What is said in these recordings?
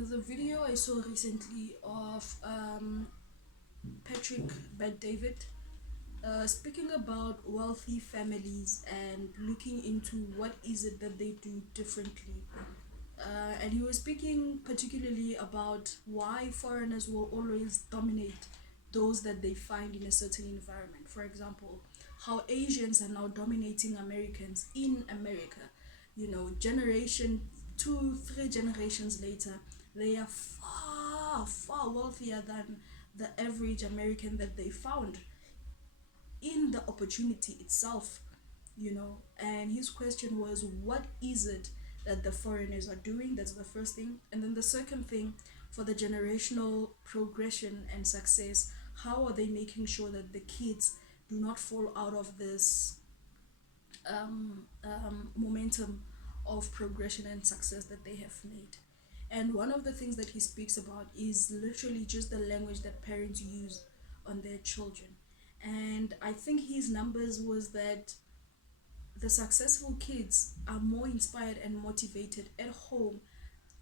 There's a video I saw recently of Patrick Bet David speaking about wealthy families and looking into what is it that they do differently. And he was speaking particularly about why foreigners will always dominate those that they find in a certain environment. For example, how Asians are now dominating Americans in America. Generation two, three generations later, they are far, far wealthier than the average American that they found in the opportunity itself. And his question was, what is it that the foreigners are doing? That's the first thing. And then the second thing, for the generational progression and success, how are they making sure that the kids do not fall out of this momentum of progression and success that they have made? And one of the things that he speaks about is literally just the language that parents use on their children. And I think his numbers was that the successful kids are more inspired and motivated at home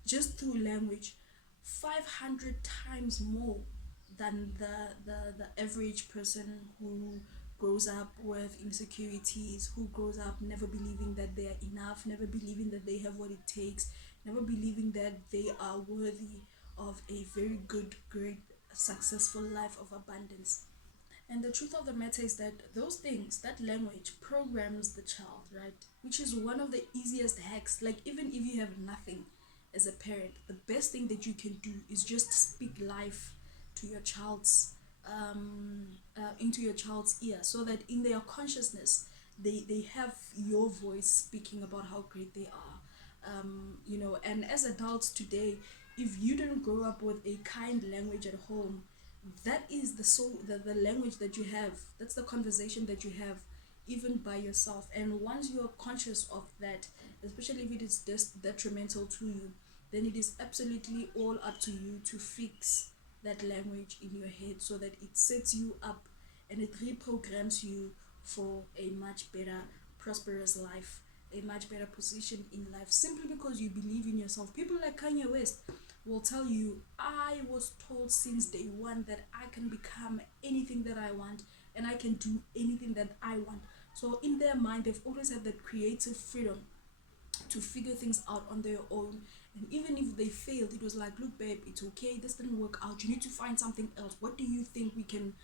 just through language 500 times more than the average person who grows up with insecurities, who grows up never believing that they are enough, never believing that they have what it takes, never believing that they are worthy of a very good, great, successful life of abundance. And the truth of the matter is that those things, that language programs the child, right? Which is one of the easiest hacks. Like, even if you have nothing as a parent, the best thing that you can do is just speak life to your child's into your child's ear, so that in their consciousness they have your voice speaking about how great they are. And as adults today, if you didn't grow up with a kind language at home, that is the language that you have, that's the conversation that you have even by yourself. And once you are conscious of that, especially if it is detrimental to you, then it is absolutely all up to you to fix that language in your head so that it sets you up and it reprograms you for a much better prosperous life, a much better position in life, simply because you believe in yourself. People like Kanye West will tell you, I was told since day one that I can become anything that I want and I can do anything that I want. So in their mind, they've always had that creative freedom to figure things out on their own. And even if they failed, it was like, look babe, it's okay, this didn't work out, you need to find something else. What do you think we can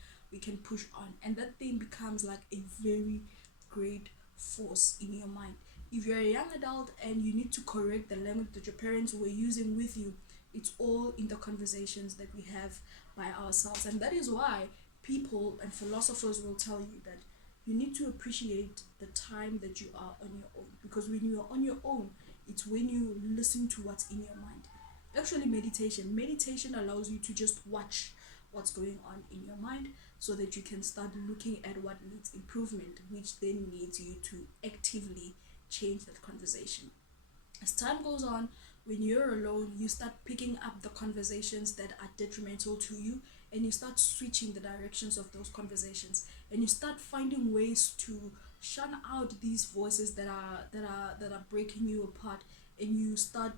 push on? And that thing becomes like a very great force in your mind. If you're a young adult and you need to correct the language that your parents were using with you, it's all in the conversations that we have by ourselves. And that is why people and philosophers will tell you that you need to appreciate the time that you are on your own, because when you are on your own, it's when you listen to what's in your mind. Actually, meditation allows you to just watch what's going on in your mind so that you can start looking at what needs improvement, which then needs you to actively change that conversation. As time goes on, when you're alone, you start picking up the conversations that are detrimental to you, and you start switching the directions of those conversations, and you start finding ways to shun out these voices that are breaking you apart, and you start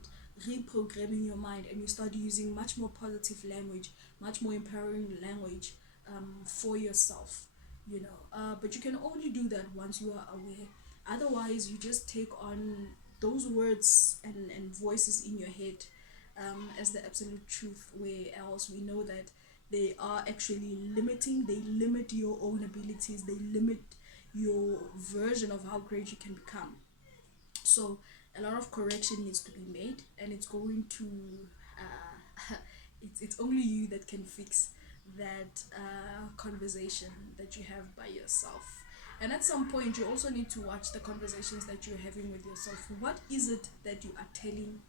reprogramming your mind, and you start using much more positive language, much more empowering language for yourself. But you can only do that once you are aware. Otherwise, you just take on those words and voices in your head as the absolute truth, where else we know that they are actually limiting. They limit your own abilities, they limit your version of how great you can become. So a lot of correction needs to be made, and it's going to it's only you that can fix that conversation that you have by yourself. And at some point, you also need to watch the conversations that you're having with yourself. What is it that you are telling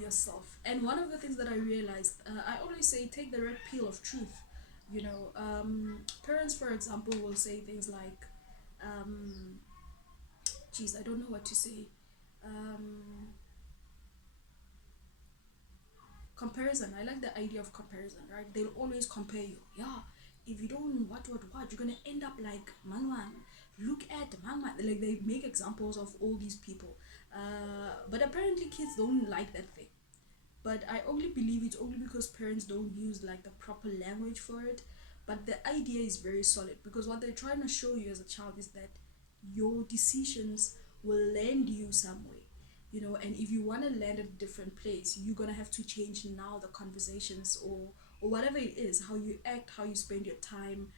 yourself? And one of the things that I realized, I always say, take the red pill of truth. Parents, for example, will say things like, geez, I don't know what to say. Um, Comparison. I like the idea of comparison, right? They'll always compare you. Yeah, if you don't what, you're gonna end up like Mangman. Look at Mangman. Like, they make examples of all these people. But apparently kids don't like that thing. but I only believe it's only because parents don't use like the proper language for it. But the idea is very solid, because what they're trying to show you as a child is that your decisions will land you somewhere, and if you want to land at a different place, you're gonna have to change now the conversations, or whatever it is, how you act, how you spend your time,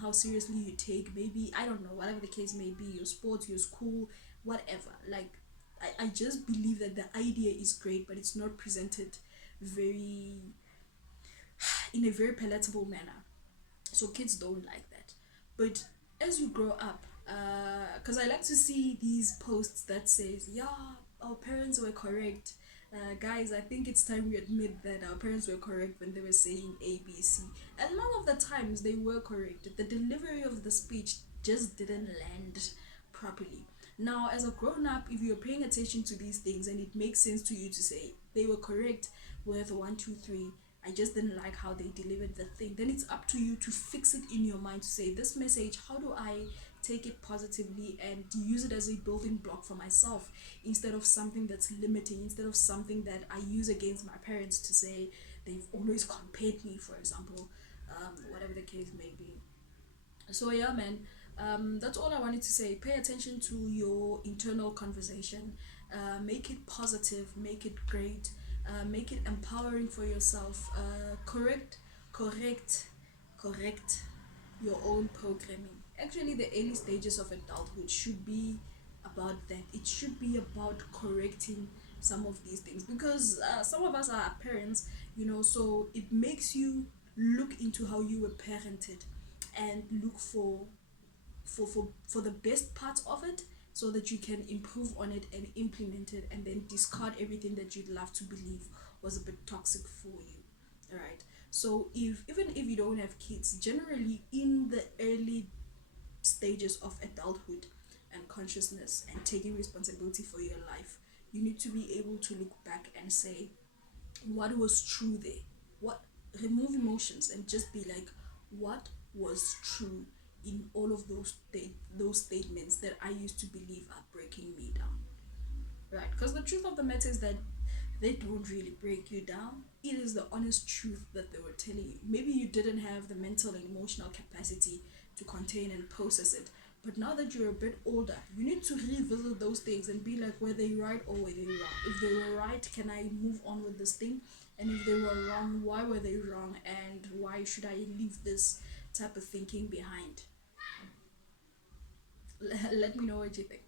how seriously you take, maybe, I don't know, whatever the case may be, your sports, your school, whatever. Like, I just believe that the idea is great, but it's not presented very in a very palatable manner, so kids don't like that. But as you grow up, because I like to see these posts that says, yeah, our parents were correct. Guys, I think it's time we admit that our parents were correct when they were saying ABC. And a lot of the times they were correct. The delivery of the speech just didn't land properly. Now, as a grown up, if you're paying attention to these things and it makes sense to you to say they were correct with one, two, three, I just didn't like how they delivered the thing, then it's up to you to fix it in your mind to say, this message, how do I take it positively and use it as a building block for myself, instead of something that's limiting, instead of something that I use against my parents to say they've always compared me, for example, whatever the case may be. So yeah, man, that's all I wanted to say. Pay attention to your internal conversation. Make it positive, make it great, make it empowering for yourself. Correct correct your own programming. Actually, the early stages of adulthood should be about that. It should be about correcting some of these things, because some of us are parents, so it makes you look into how you were parented and look for the best parts of it, so that you can improve on it and implement it, and then discard everything that you'd love to believe was a bit toxic for you. All right. So if even if you don't have kids, generally in the early stages of adulthood and consciousness and taking responsibility for your life, you need to be able to look back and say, what was true there? What Remove emotions and just be like, what was true in all of those statements that I used to believe are breaking me down, right? Because the truth of the matter is that they don't really break you down. It is the honest truth that they were telling you. Maybe you didn't have the mental and emotional capacity to contain and process it. But now that you're a bit older, you need to revisit those things and be like, were they right or were they wrong? If they were right, can I move on with this thing? And if they were wrong, why were they wrong? And why should I leave this type of thinking behind? Let me know what you think.